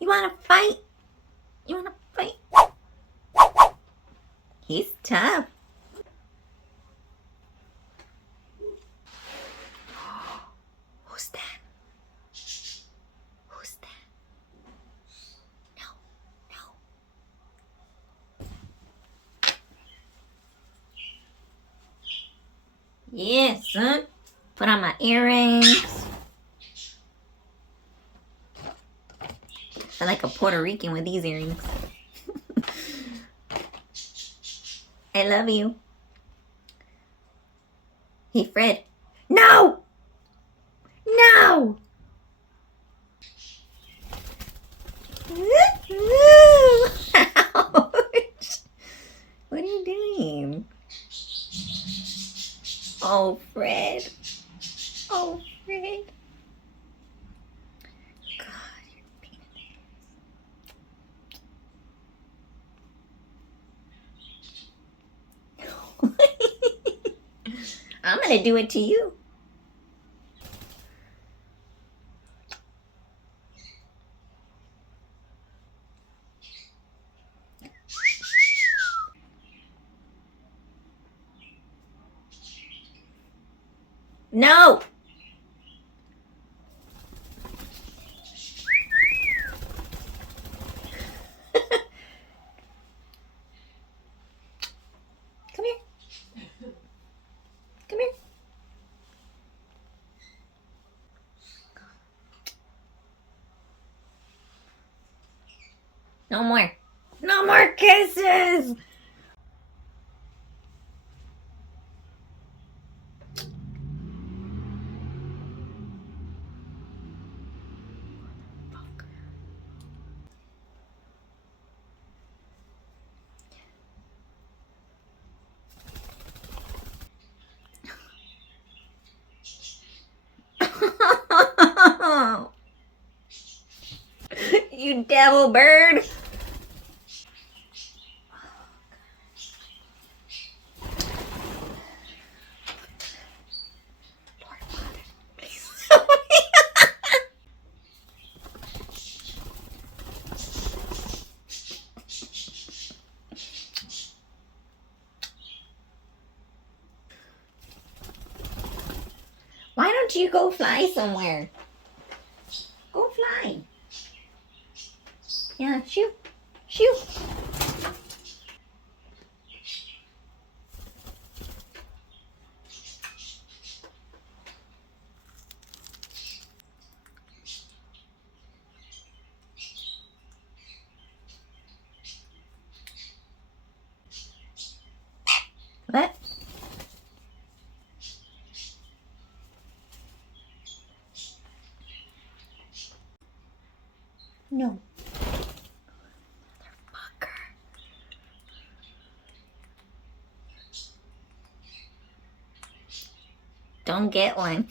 You wanna fight? You wanna fight? He's tough. Who's that? Who's that? No, no. Yeah, son. Put on my earrings. I like a Puerto Rican with these earrings. I love you. Hey, Fred. No! No! Ouch! What are you doing? Oh, Fred. Oh, Fred. God, you're a pain in the ass. I'm gonna do it to you. No! Come here. Come here. No more. No more kisses! You devil bird! Lord Father, please help me. Why don't you go fly somewhere? Go fly. Yeah, shoo. Shoo. What? No. Motherfucker. Don't get one.